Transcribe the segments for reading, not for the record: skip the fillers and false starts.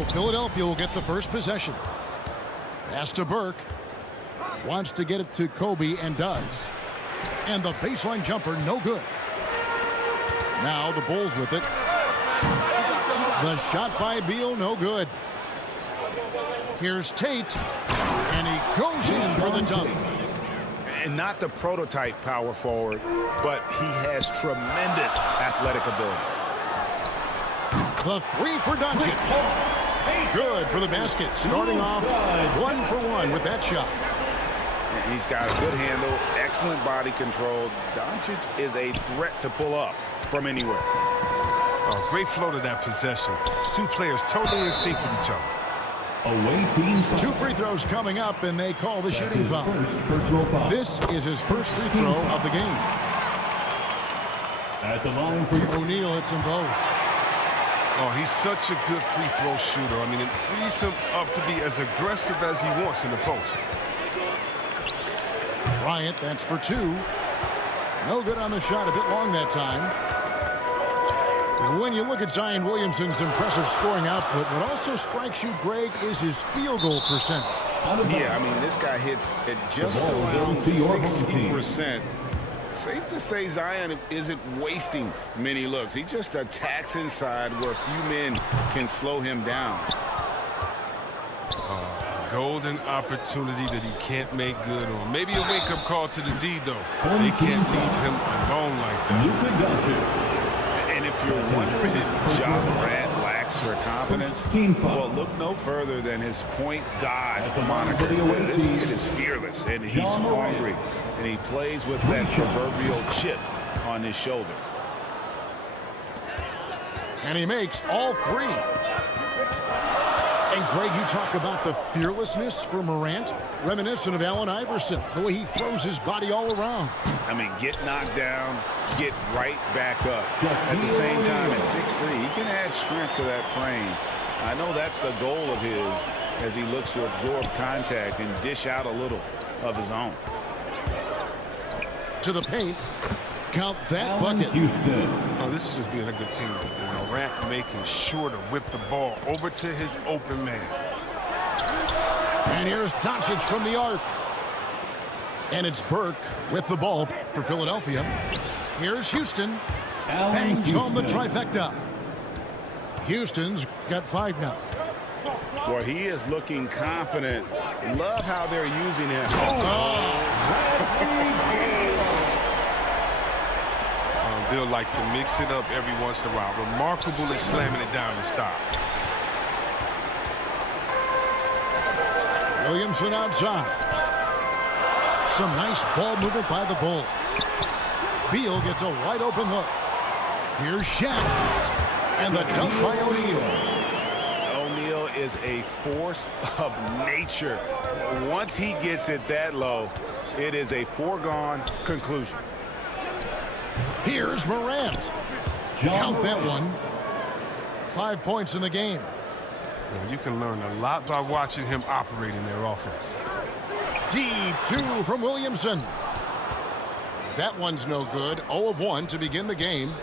So Philadelphia will get the first possession. Pass to Burke. Wants to get it to Kobe and does. And the baseline jumper, no good. Now the Bulls with it. The shot by Beal, no good. Here's Tate. And he goes in for the dunk. And not the prototype power forward, but he has tremendous athletic ability. The three for Doncic. Good for the basket. Starting off 1 for 1 with that shot. And he's got a good handle, excellent body control. Doncic is a threat to pull up from anywhere. Oh, great flow to that possession. Two players totally in sync with each other. Away team foul. 2 free throws coming up, and they call the shooting foul. This is his first free throw of the game. At the line for O'Neal hits them both. Oh, he's such a good free throw shooter. I mean, it frees him up to be as aggressive as he wants in the post. Bryant, that's for 2. No good on the shot, a bit long that time. When you look at Zion Williamson's impressive scoring output, what also strikes you, Greg, is his field goal percentage. Yeah, I mean, this guy hits at just around 60%. Safe to say Zion isn't wasting many looks. He just attacks inside where few men can slow him down. Golden opportunity that he can't make good on. Maybe a wake-up call to the D, though. They can't leave him alone like that. And if you're wondering if Ja Morant lacks for confidence, well, look no further than his point god moniker. This kid is fearless, and he's hungry, and he plays with that proverbial chip on his shoulder. And he makes all 3. And Greg, you talk about the fearlessness for Morant, reminiscent of Allen Iverson, the way he throws his body all around. I mean, get knocked down, get right back up. At the same time, at 6'3", he can add strength to that frame. I know that's the goal of his as he looks to absorb contact and dish out a little of his own. To the paint. Count that bucket. Oh, this is just being a good team. Morant making sure to whip the ball over to his open man. And here's Doncic from the arc. And it's Burke with the ball for Philadelphia. Here's Houston. Bangs home the trifecta. Houston's got 5 now. Boy, he is looking confident. Love how they're using him. Bill likes to mix it up every once in a while. Remarkable at slamming it down in style. Williamson outside. Some nice ball movement by the Bulls. Beal gets a wide open look. Here's Shaq. And the dunk by O'Neal. O'Neal is a force of nature. Once he gets it that low, it is a foregone conclusion. Here's Morant. Count that one. 5 points in the game. You can learn a lot by watching him operate in their offense. Deep 2 from Williamson. That one's no good. 0 of 1 to begin the game.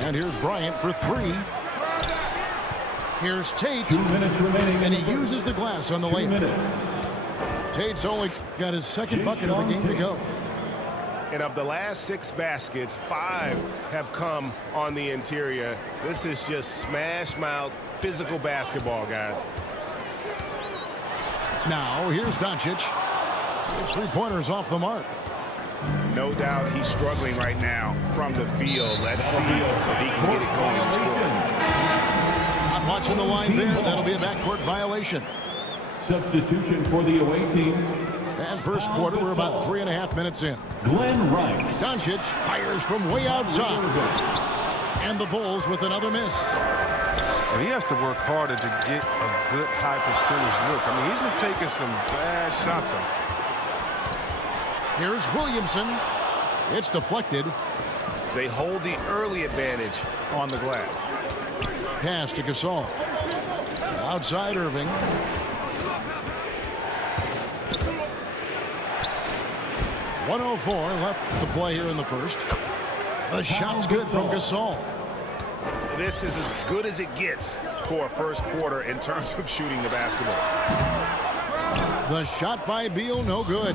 And here's Bryant for 3. Here's Tate. 2 minutes remaining. And he uses the glass on the layup. Tate's only got his second bucket of the game to go. And of the last 6 baskets, 5 have come on the interior. This is just smash-mouth, physical basketball, guys. Now, here's Doncic. His 3-pointer's off the mark. No doubt he's struggling right now from the field. Let's see if he can get it going and score. Not watching the line there. That'll be a backcourt violation. Substitution for the away team. And first quarter, we're about 3.5 minutes in. Glenn Rice. Doncic fires from way outside. And the Bulls with another miss. And he has to work harder to get a good high percentage look. I mean, he's been taking some bad shots out there. Here's Williamson. It's deflected. They hold the early advantage on the glass. Pass to Gasol. Outside Irving. .104 left to play here in the first. The shot's good from Gasol. This is as good as it gets for a first quarter in terms of shooting the basketball. The shot by Beal, no good.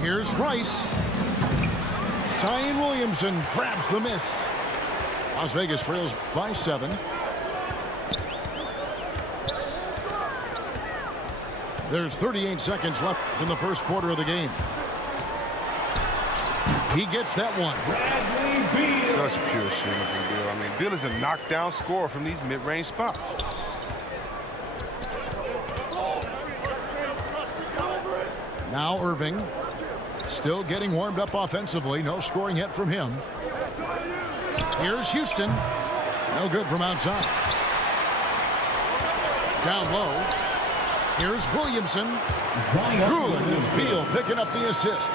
Here's Rice. Zion Williamson grabs the miss. Las Vegas trails by 7. There's 38 seconds left in the first quarter of the game. He gets that one. Such pure shooting from Beal. I mean, Beal is a knockdown scorer from these mid-range spots. Now Irving. Still getting warmed up offensively. No scoring yet from him. Here's Houston. No good from outside. Down low. Here's Williamson. Good as Beal picking up the assist.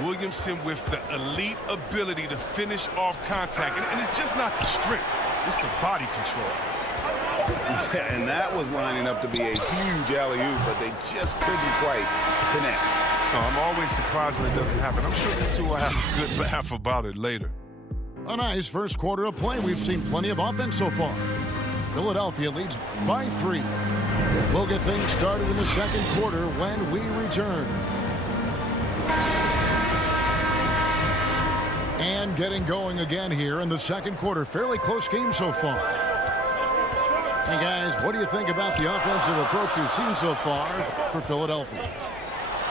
Williamson with the elite ability to finish off contact. And it's just not the strength. It's the body control. Yeah, and that was lining up to be a huge alley-oop, but they just couldn't quite connect. I'm always surprised when it doesn't happen. I'm sure these two will have a good laugh about it later. A nice first quarter of play. We've seen plenty of offense so far. Philadelphia leads by 3. We'll get things started in the second quarter when we return. And getting going again here in the second quarter. Fairly close game so far. Hey guys, what do you think about the offensive approach we've seen so far for Philadelphia?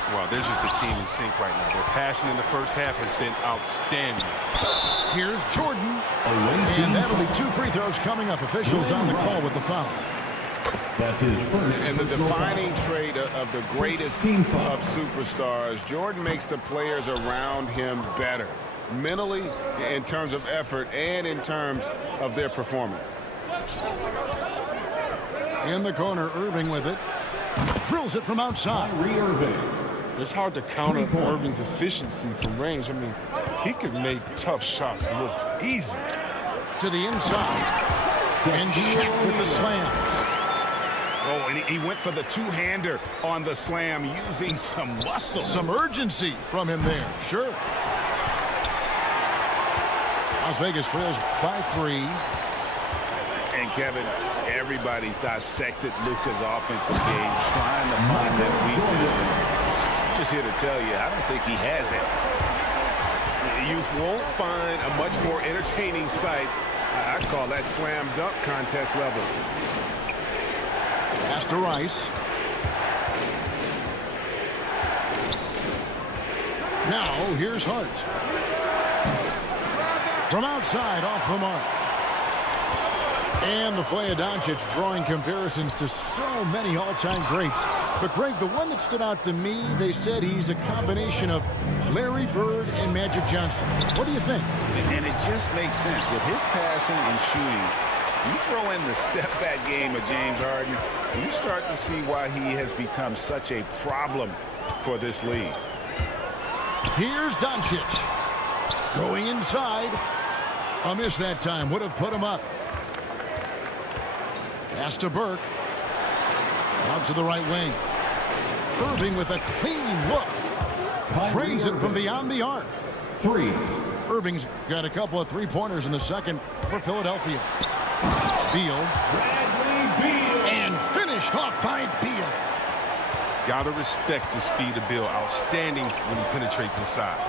Well, they're just a team in sync right now. Their passing in the first half has been outstanding. Here's Jordan. And that'll be 2 free throws coming up. Officials on the call with the foul. That's his first. And the defining trait of the greatest of superstars, Jordan makes the players around him better. Mentally, in terms of effort, and in terms of their performance. In the corner, Irving with it. Drills it from outside. It's hard to counter Irving's efficiency from range. I mean, he could make tough shots look easy. To the inside. And Shaq with the slam. Oh, and he went for the two-hander on the slam using some muscle. Some urgency from him there. Sure. Las Vegas trails by 3. And Kevin, everybody's dissected Luka's offensive game, trying to find that weakness. And I'm just here to tell you, I don't think he has it. You won't find a much more entertaining sight. I'd call that slam dunk contest level. Pass to Rice. Now here's Hart. From outside, off the mark. And the play of Doncic drawing comparisons to so many all-time greats. But, Greg, the one that stood out to me, they said he's a combination of Larry Bird and Magic Johnson. What do you think? And it just makes sense. With his passing and shooting, you throw in the step-back game of James Harden, you start to see why he has become such a problem for this league. Here's Doncic. Going inside. A miss that time. Would have put him up. Pass to Burke. Out to the right wing. Irving with a clean look. Trains it from beyond the arc. 3. Irving's got a couple of three-pointers in the second for Philadelphia. Beal. And finished off by Beal. Gotta respect the speed of Beal. Outstanding when he penetrates inside.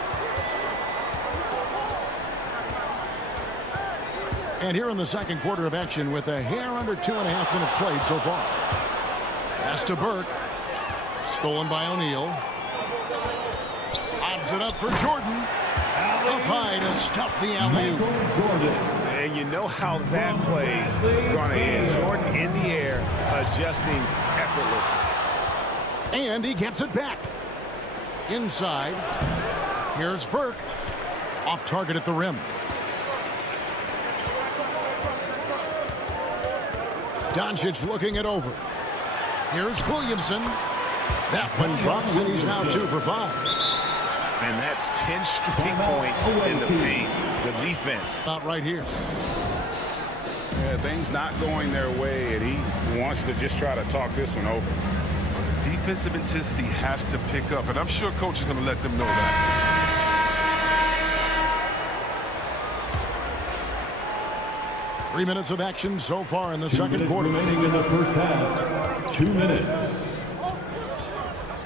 And here in the second quarter of action with a hair under 2.5 minutes played so far. Pass to Burke. Stolen by O'Neal. Lobs it up for Jordan. Up high to stuff the alley-oop. And you know how that play's going to end. Jordan in the air, adjusting effortlessly. And he gets it back. Inside. Here's Burke. Off target at the rim. Doncic looking it over. Here's Williamson. That one drops, and he's now 2 for 5. And that's 10 straight points in the paint. The defense. About right here. Yeah, things not going their way, and he wants to just try to talk this one over. The defensive intensity has to pick up, and I'm sure coach is going to let them know that. 3 minutes of action so far in the second quarter. Remaining in the first half. 2 minutes.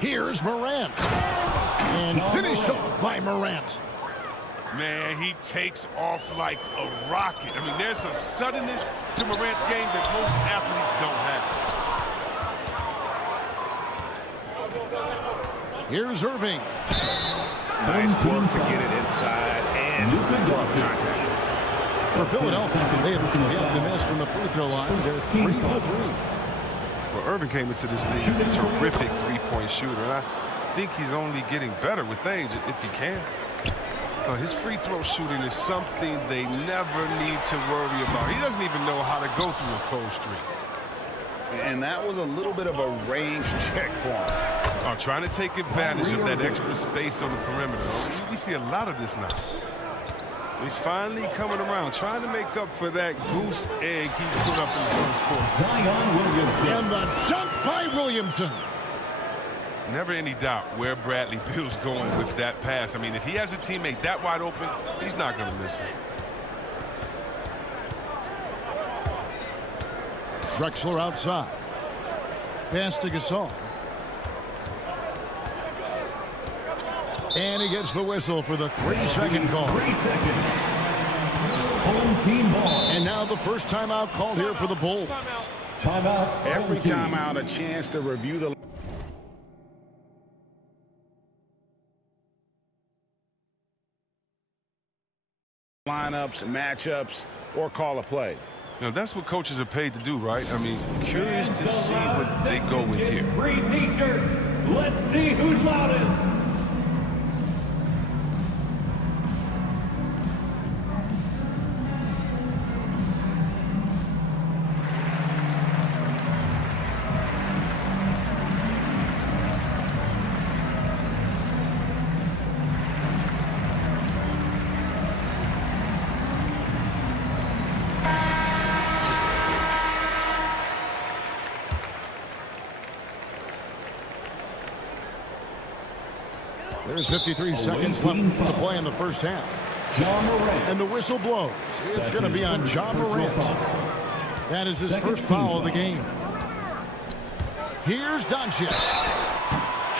Here's Morant. And finished off by Morant. Man, he takes off like a rocket. I mean, there's a suddenness to Morant's game that most athletes don't have. Here's Irving. Nice work to get it inside and draw contact. For Philadelphia, they have yet to miss from the free throw line. They're 3 for 3. Well, Irving came into this league as a terrific three-point shooter, and I think he's only getting better with age if he can. His free throw shooting is something they never need to worry about. He doesn't even know how to go through a cold streak. And that was a little bit of a range check for him. Trying to take advantage of that extra space on the perimeter. We see a lot of this now. He's finally coming around, trying to make up for that goose egg he put up in the first quarter. And the dunk by Williamson. Never any doubt where Bradley Beal's going with that pass. I mean, if he has a teammate that wide open, he's not going to miss it. Drexler outside. Pass to Gasol. And he gets the whistle for the 3-second call. 3 seconds. Home team ball. And now the first timeout called here for the Bulls. Timeout. Every timeout a chance to review the lineups, matchups, or call a play. Now, that's what coaches are paid to do, right? I mean, curious to see what they go with here. Free t-shirts. Let's see who's loudest. There's 53 seconds left to play in the first half. And the whistle blows. It's going to be on John Morant. That is his first foul of the game. Here's Doncic.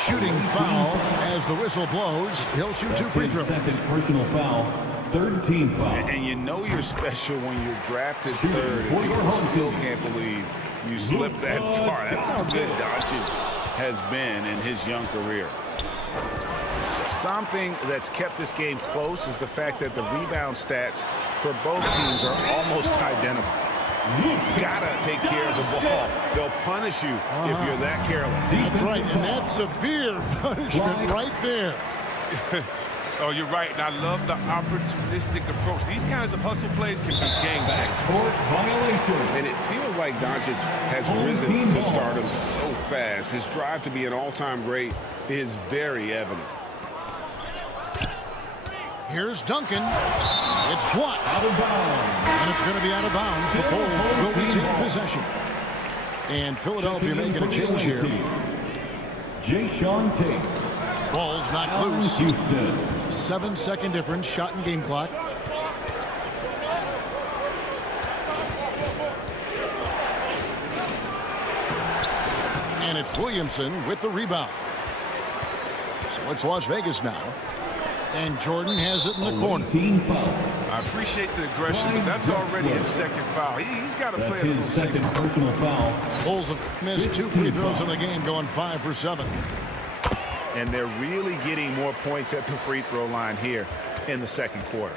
Shooting foul as the whistle blows. He'll shoot 2 free throws. Second personal foul. Third team foul. And you know you're special when you're drafted third and people still can't believe you slipped that far. That's how good Doncic has been in his young career. Something that's kept this game close is the fact that the rebound stats for both teams are almost identical. You gotta take care of the ball. They'll punish you if you're that careless. That's right, and that's severe punishment right there. Oh, you're right, and I love the opportunistic approach. These kinds of hustle plays can be game changers. Court violation. And it feels like Doncic has risen to stardom so fast. His drive to be an all-time great is very evident. Here's Duncan. It's blocked. Out of bounds. And it's going to be out of bounds. The Bulls will retain possession. And Philadelphia making a change here. Jayshawn Tate. Ball's knocked loose. Houston. 7-second difference. Shot and game clock. And it's Williamson with the rebound. So it's Las Vegas now. And Jordan has it in the corner. I appreciate the aggression, but that's already his second foul. He's got to play a little second personal foul. Bulls have missed 2 free throws in the game, going 5 for 7. And they're really getting more points at the free throw line here in the second quarter.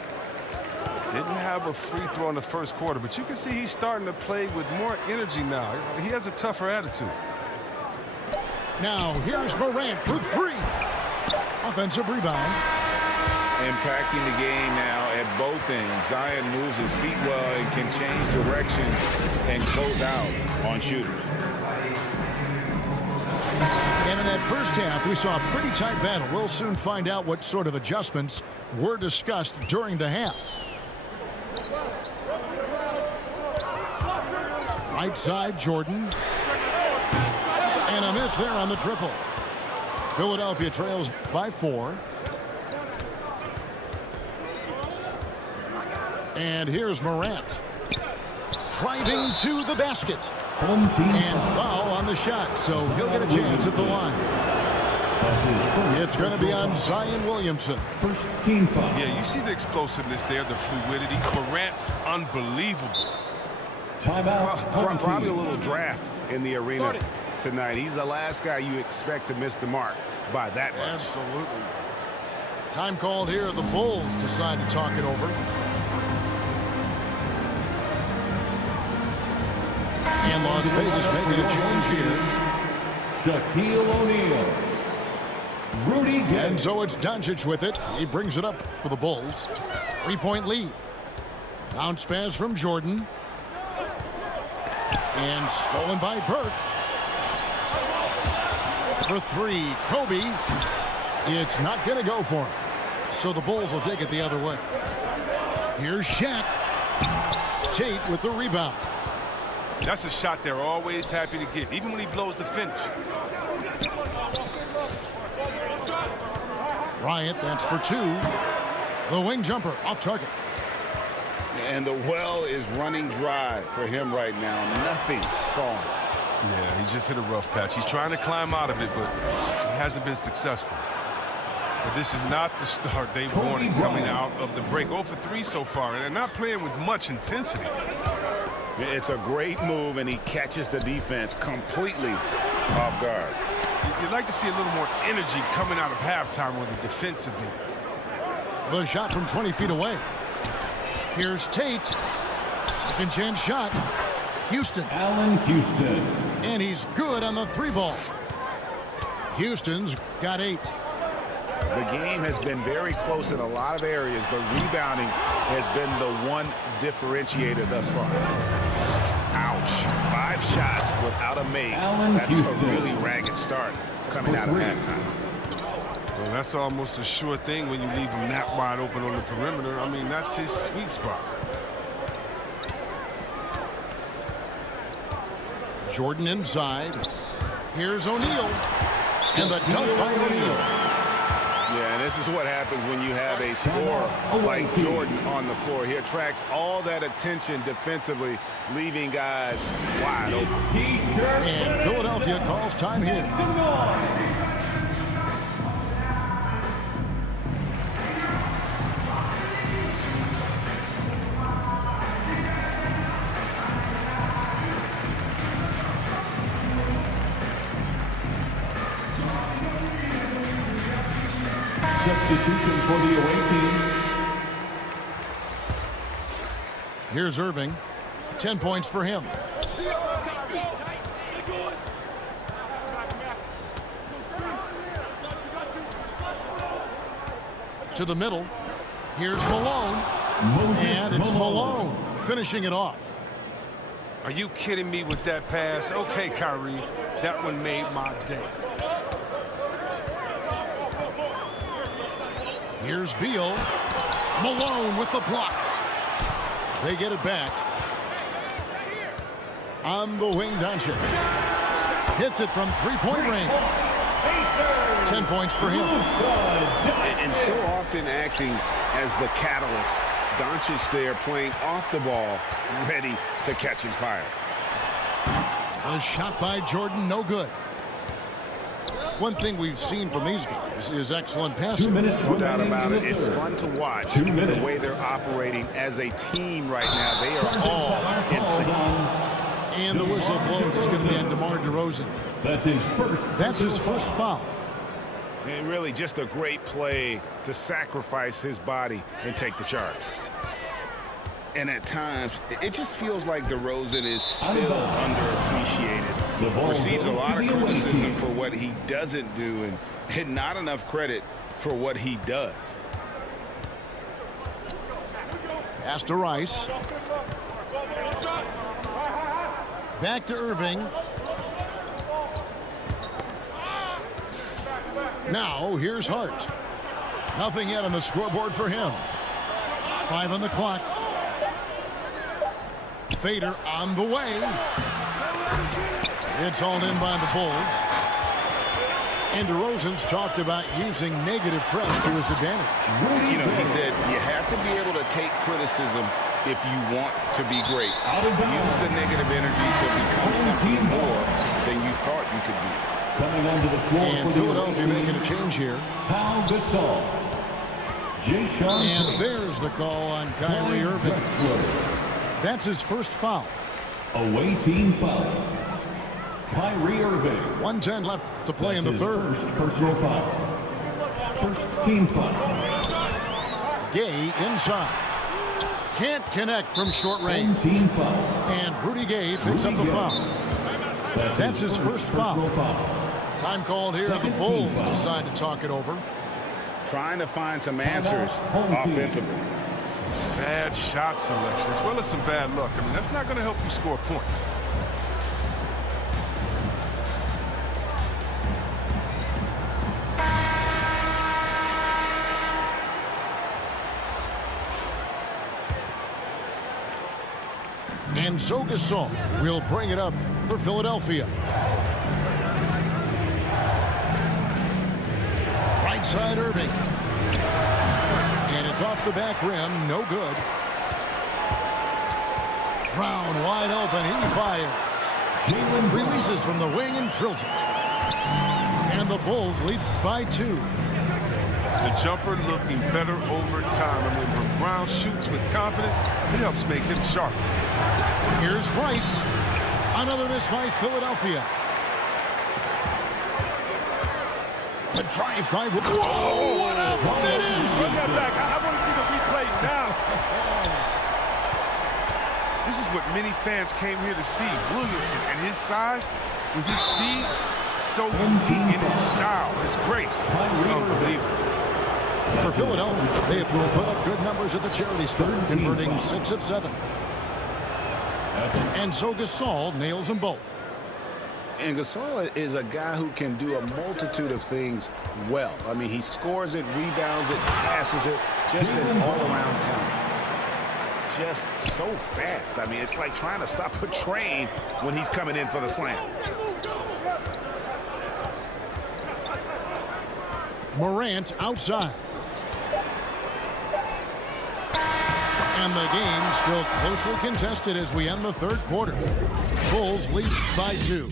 Didn't have a free throw in the first quarter, but you can see he's starting to play with more energy now. He has a tougher attitude. Now here's Morant for 3. Offensive rebound. Impacting the game now at both ends. Zion moves his feet well and can change direction and close out on shooters. And in that first half, we saw a pretty tight battle. We'll soon find out what sort of adjustments were discussed during the half. Right side, Jordan. And a miss there on the triple. Philadelphia trails by 4. And here's Morant. driving to the basket. Home team And foul. foul on the shot, so he'll get a chance at the line. That's his first It's going to be on personal Zion Williamson. foul. First team foul. Yeah, you see the explosiveness there, the fluidity. Morant's unbelievable. Timeout. home Probably a team. little draft in the arena tonight. He's the last guy you expect to miss the mark by that much. Absolutely. Time called here. The Bulls decide to talk it over. And Las Vegas making a change here. Shaquille O'Neal. Rudy Gay. And so it's Doncic with it. He brings it up for the Bulls. 3-point lead. Bounce pass from Jordan. And stolen by Burke. For three, Kobe. It's not going to go for him. So the Bulls will take it the other way. Here's Shaq. Tate with the rebound. That's a shot they're always happy to get, even when he blows the finish. Bryant, that's for two. The wing jumper off target. And the well is running dry for him right now. Nothing falling. Yeah, he just hit a rough patch. He's trying to climb out of it, but he hasn't been successful. But this is not the start they wanted coming out of the break. 0 for 3 so far, and they're not playing with much intensity. It's a great move, and he catches the defense completely off guard. You'd like to see a little more energy coming out of halftime on the defensive end. The shot from 20 feet away. Here's Tate. Second chance shot. Houston. Allen Houston. And he's good on the three ball. Houston's got 8. The game has been very close in a lot of areas, but rebounding has been the one differentiator thus far. Ouch. 5 shots without a make. Allen That's Houston. a really ragged start coming out of halftime. Well, that's almost a sure thing when you leave him that wide open on the perimeter. I mean, that's his sweet spot. Jordan inside. Here's O'Neal. And the dunk by O'Neal. Yeah, and this is what happens when you have a scorer like Jordan on the floor. He attracts all that attention defensively, leaving guys wide open. And Philadelphia calls time here. Substitution for the away team. Here's Irving. 10 points for him. To the middle. Here's Malone. And it's Malone finishing it off. Are you kidding me with that pass? Okay, Kyrie, that one made my day. Here's Beal. Malone with the block. They get it back. On the wing, Doncic. Hits it from three-point range. 10 points for him. And so often acting as the catalyst. Doncic there playing off the ball, ready to catching fire. A shot by Jordan, no good. One thing we've seen from these guys is excellent 2 passing. minutes. No doubt remaining about in it. the It's third. fun to watch 2 the minutes. way they're operating as a team right now. They are all in sync. And the whistle blows. It's going to be on DeMar DeRozan. That's his first. That's his first foul. And really just a great play to sacrifice his body and take the charge. And at times, it just feels like DeRozan is still underappreciated. The ball Receives a goes lot to of the away criticism team. for what he doesn't do and not enough credit for what he does. Pass to Rice. Back to Irving. Now, here's Hart. Nothing yet on the scoreboard for him. 5 on the clock. Fader on the way. It's hauled in by the Bulls. And DeRozan's talked about using negative press to his advantage. You know, he said you have to be able to take criticism if you want to be great. Out of bounds. Use the negative energy to become something more than you thought you could be. Coming onto the floor And for the Philadelphia away making a team, change here. Paul Gasol. Jay And there's the call on Kyrie Irving. That's his first foul. Away team foul. Kyrie Irving. 1:10 left to play in the His third. first personal foul. First team foul. Gay inside. Can't connect from short range. Home team foul. And Rudy Gay picks up the foul. That's his first foul. Time called here. The Bulls decide to talk it over. Trying to find some answers offensively. Bad shot selection, as well as some bad luck. I mean, that's not going to help you score points. And so Gasol will bring it up for Philadelphia. Right side Irving. And it's off the back rim. No good. Brown wide open. He fires. Releases from the wing and drills it. And the Bulls lead by 2. The jumper looking better over time. I mean, when Brown shoots with confidence, it helps make him sharp. Here's Rice. Another miss by Philadelphia. The drive by. Whoa, what a finish! Run that back. I want to see the replay now. This is what many fans came here to see. Williamson and his size, with his speed, so unique in his style, his grace. It's unbelievable. For Philadelphia, they have put up good numbers at the charity stripe, converting 6 of 7. And so Gasol nails them both. And Gasol is a guy who can do a multitude of things well. I mean, he scores it, rebounds it, passes it, just an all-around talent. Just so fast. I mean, it's like trying to stop a train when he's coming in for the slam. Morant outside. And the game still closely contested as we end the third quarter. Bulls lead by 2.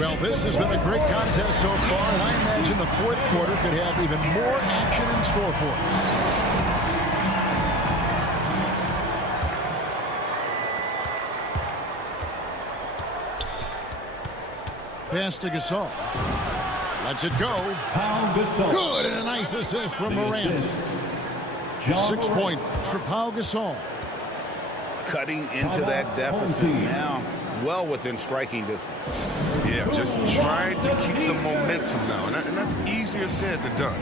Well, this has been a great contest so far, and I imagine the fourth quarter could have even more action in store for us. Pass to Gasol. Lets it go. Good, and a nice assist from Morant. 6 points for Pau Gasol. Cutting into that deficit now, well within striking distance. Yeah, just trying to keep the momentum now, and that's easier said than done.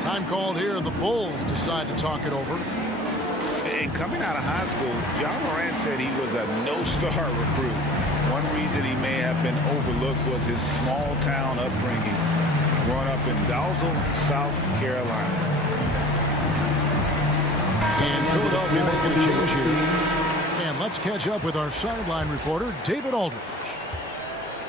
Time called here. The Bulls decide to talk it over. And coming out of high school, John Morant said he was a no-star recruit. One reason he may have been overlooked was his small-town upbringing, growing up in Dalzell, South Carolina. And Philadelphia making a change here. And let's catch up with our sideline reporter, David Aldridge.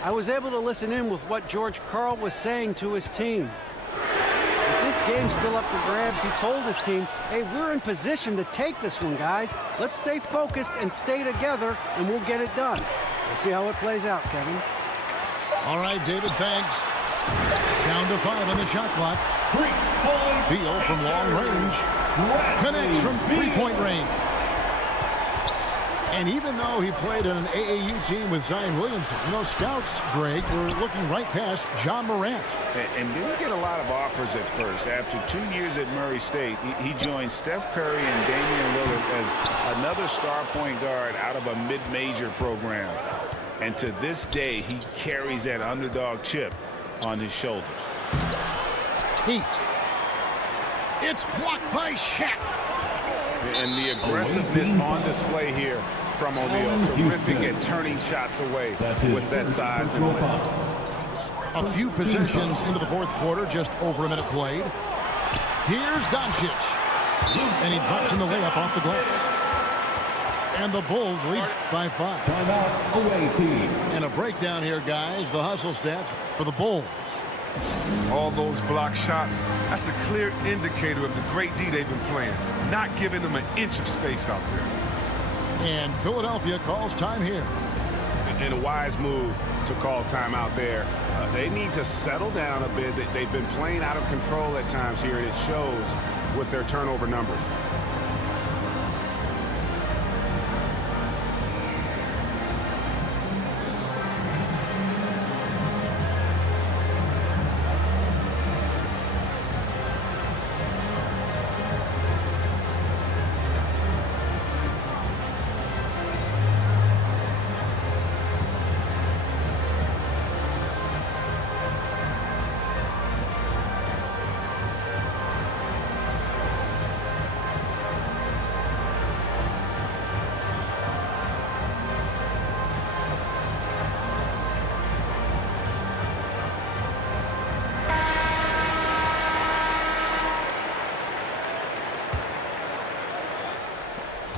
I was able to listen in with what George Karl was saying to his team. With this game still up for grabs, he told his team, hey, we're in position to take this one, guys. Let's stay focused and stay together, and we'll get it done. We'll see how it plays out, Kevin. All right, David, thanks. Down to 5 on the shot clock. Beal from long range. Connects from three-point range. And even though he played on an AAU team with Zion Williamson, you know, scouts, Greg, were looking right past John Morant. And didn't get a lot of offers at first. After 2 years at Murray State, he joined Steph Curry and Damian Lillard as another star point guard out of a mid-major program. And to this day, he carries that underdog chip on his shoulders. Tate. It's blocked by Shaq. And the aggressiveness on display here from O'Neal. Terrific at turning shots away with that size and length. A few possessions into the fourth quarter, just over a minute played. Here's Doncic. And he drops in the layup off the glass. And the Bulls lead by 5. Timeout, away team. And a breakdown here, guys. The hustle stats for the Bulls. All those block shots, that's a clear indicator of the great D they've been playing, not giving them an inch of space out there. And Philadelphia calls time here. And a wise move to call time out there. They need to settle down a bit. They've been playing out of control at times here, and it shows with their turnover numbers.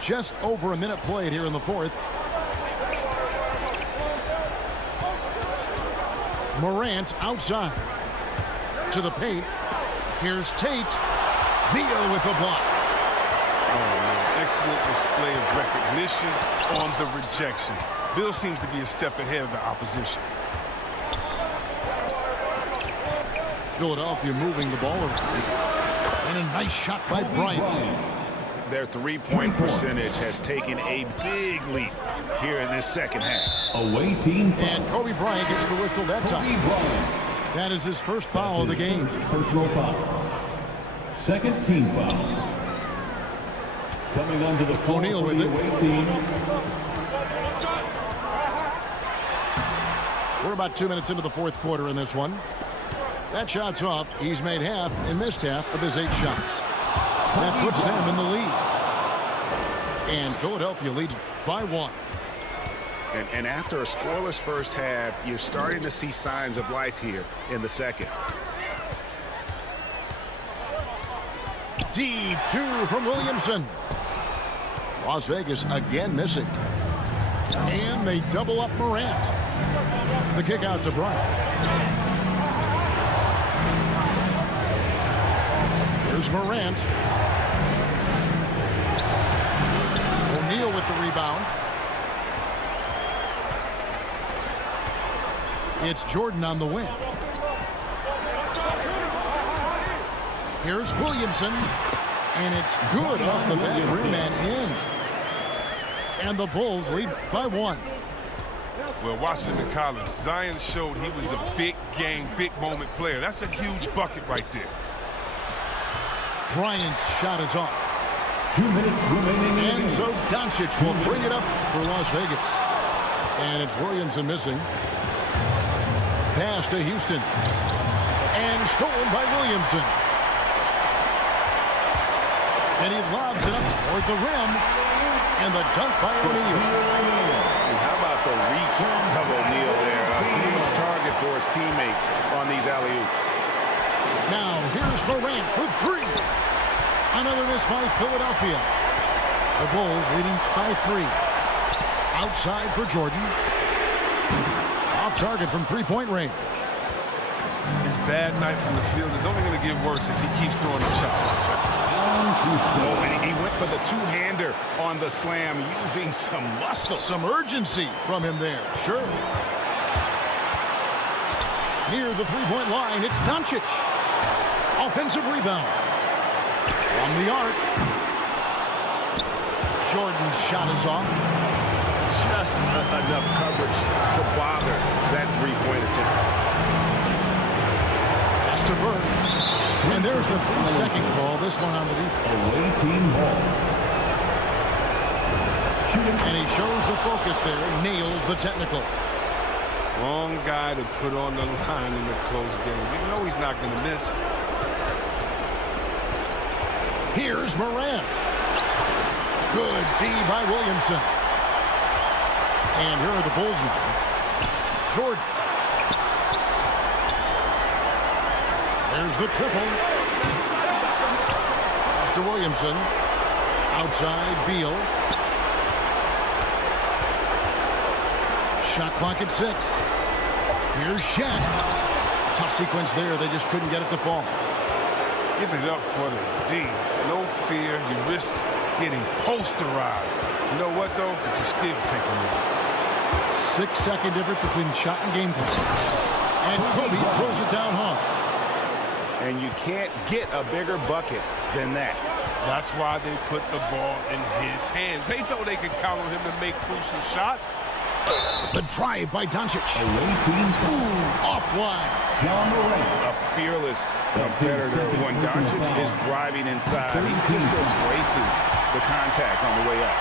Just over a minute played here in the fourth. Morant outside to the paint. Here's Tate. Beal with the block. Oh, man. Excellent display of recognition on the rejection. Bill seems to be a step ahead of the opposition. Philadelphia moving the ball around. And a nice shot by Bryant. Their three-point percentage has taken a big leap here in this second half. Away team foul. And Kobe Bryant gets the whistle that time. That is his first foul of the game. Personal foul. Second team foul. Coming onto the floor O'Neal for with the it. away team. We're about 2 minutes into the fourth quarter in this one. That shot's off. He's made half and missed half of his 8 shots. That puts them in the lead. And Philadelphia leads by 1. And after a scoreless first half, you're starting to see signs of life here in the second. Deep 2 from Williamson. Las Vegas again missing. And they double up Morant. The kick out to Bryant. Here's Morant. O'Neal with the rebound. It's Jordan on the wing. Here's Williamson. And it's good off the back rim and in. And the Bulls lead by 1. Well, watching him in college, Zion showed he was a big game, big moment player. That's a huge bucket right there. Bryant's shot is off. 2 minutes remaining. And so Doncic will bring it up for Las Vegas. And it's Williamson missing. Pass to Houston. And stolen by Williamson. And he lobs it up toward the rim. And the dunk by O'Neal. And how about the reach of O'Neal there? A huge target for his teammates on these alley-oops. Now here's Morant for 3. Another miss by Philadelphia. The Bulls leading by 3. Outside for Jordan. Off target from 3-point range. His bad night from the field is only going to get worse if he keeps throwing up shots like that. Oh, and he went for the two-hander on the slam, using some muscle. Some urgency from him there. Sure. Near the 3-point line, it's Doncic. Offensive rebound. From the arc. Jordan's shot is off. Just enough coverage to bother that three-point attempt. Pass to Burke. And there's the 3-second call. This one on the defense. Away team ball. And he shows the focus there. Nails the technical. Wrong guy to put on the line in a close game. You know he's not going to miss. Here's Morant. Good D by Williamson. And here are the Bulls now. Jordan. There's the triple. Pass to Williamson. Outside, Beal. Shot clock at 6. Here's Shaq. Tough sequence there. They just couldn't get it to fall. Give it up for the D. No fear. You risk getting posterized. You know what, though? But you still take a minute. 6-second difference between shot and game clock. And Kobe throws it down hard. And you can't get a bigger bucket than that. That's why they put the ball in his hands. They know they can count on him to make crucial shots. The drive by Doncic. Offline. A fearless competitor. When Doncic is driving inside, he just embraces the contact on the way up.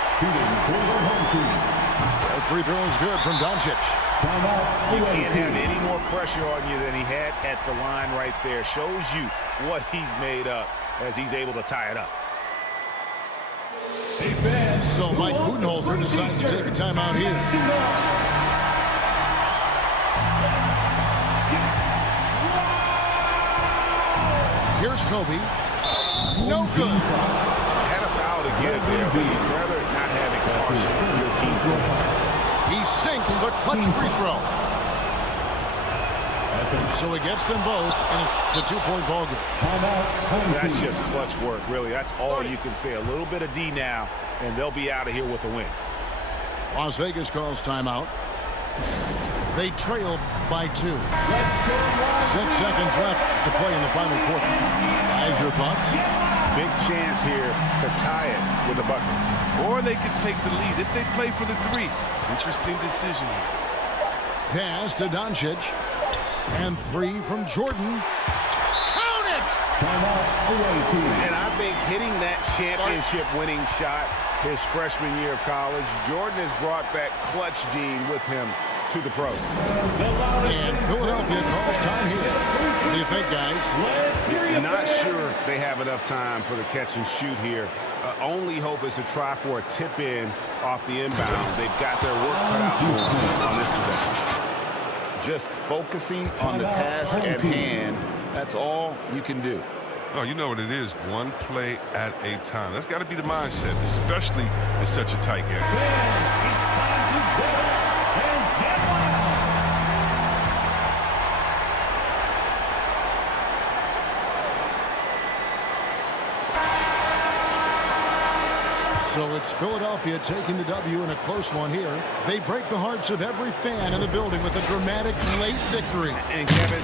That free throw is good from Doncic. You can't have any more pressure on you than he had at the line right there. Shows you what he's made up as he's able to tie it up. So Mike Budenholzer decides to take a timeout here. Here's Kobe. No good. Had a foul to give there, but you'd rather not have it cost your team points. He sinks the clutch free throw. So he gets them both, and it's a 2-point ball game. That's just clutch work, really. That's all you can say. A little bit of D now, and they'll be out of here with a win. Las Vegas calls timeout. They trail by 2. 6 seconds left to play in the final quarter. Guys, your thoughts? Big chance here to tie it with a bucket. Or they could take the lead if they play for the 3. Interesting decision here. Pass to Doncic. And 3 from Jordan. Count it! And I think hitting that championship-winning shot his freshman year of college, Jordan has brought that clutch gene with him to the pros. And Philadelphia calls time here. What do you think, guys? Not sure they have enough time for the catch and shoot here. Only hope is to try for a tip-in off the inbound. They've got their work cut out for them on this possession. Just focusing on the task at hand, that's all you can do. Oh, you know what it is. One play at a time. That's got to be the mindset, especially in such a tight game. So it's Philadelphia taking the W in a close one here. They break the hearts of every fan in the building with a dramatic late victory. And Kevin,